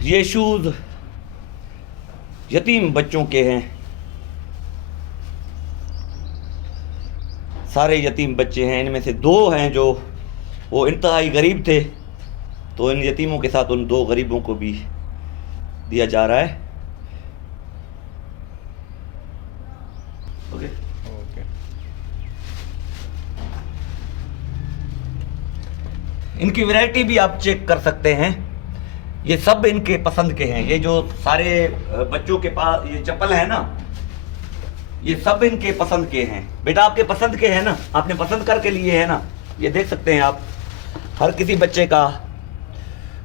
ये शूज यतीम बच्चों के हैं। सारे यतीम बच्चे हैं। इनमें से दो हैं जो वो इंतहाई गरीब थे, तो इन यतीमों के साथ उन दो गरीबों को भी दिया जा रहा है। ओके। इनकी वैरायटी भी आप चेक कर सकते हैं। ये सब इनके पसंद के हैं। ये जो सारे बच्चों के पास ये चप्पल है ना, ये सब इनके पसंद के हैं। बेटा आपके पसंद के हैं ना, आपने पसंद करके लिए है ना। ये देख सकते हैं आप, हर किसी बच्चे का,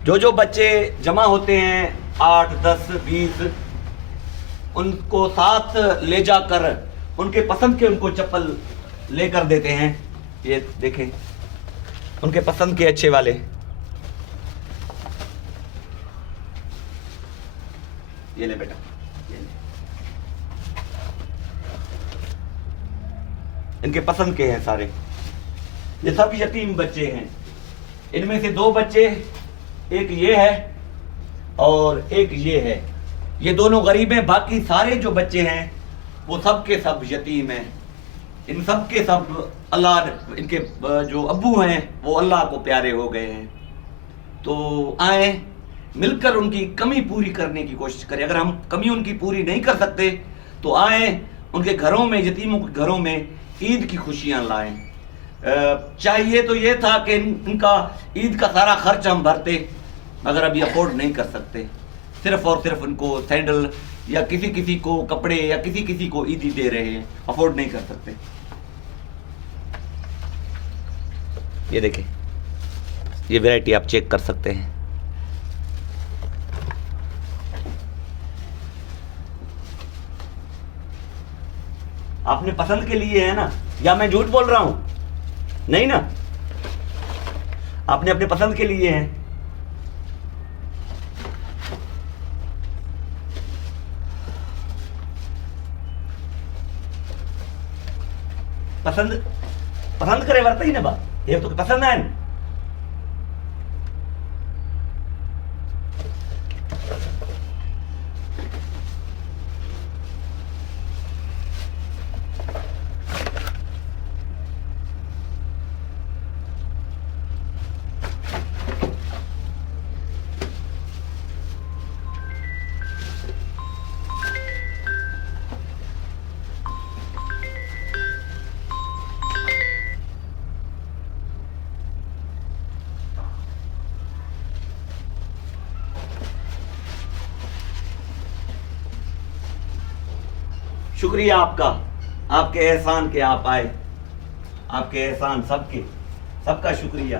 जो बच्चे जमा होते हैं 8, 10, 20, उनको साथ ले जाकर उनके पसंद के उनको चप्पल लेकर देते हैं। ये देखें, उनके पसंद के अच्छे वाले। ये ले बेटा, ये ले। इनके पसंद के हैं सारे। ये सब यतीम बच्चे हैं। इनमें से दो बच्चे, एक ये है और एक ये है, ये दोनों गरीब हैं। बाकी सारे जो बच्चे हैं वो सब के सब यतीम हैं। इन सब के सब अल्लाह, इनके जो अब्बू हैं वो अल्लाह को प्यारे हो गए हैं। तो आए मिलकर उनकी कमी पूरी करने की कोशिश करें। अगर हम कमी उनकी पूरी नहीं कर सकते तो आए उनके घरों में, यतीमों के घरों में ईद की खुशियां लाएं। चाहिए तो ये था कि इनका ईद का सारा खर्च हम भरते, मगर अभी अफोर्ड नहीं कर सकते। सिर्फ और सिर्फ उनको सैंडल या किसी को कपड़े या किसी को ईदी दे रहे हैं, अफोर्ड नहीं कर सकते। ये देखें, ये वैरायटी आप चेक कर सकते हैं। आपने पसंद के लिए है ना, या मैं झूठ बोल रहा हूं? नहीं ना, आपने अपने पसंद के लिए हैं। पसंद करे वरता ही ना बा, ये तो पसंद है ना। शुक्रिया आपका, आपके एहसान के आप आए, आपके एहसान सबका शुक्रिया।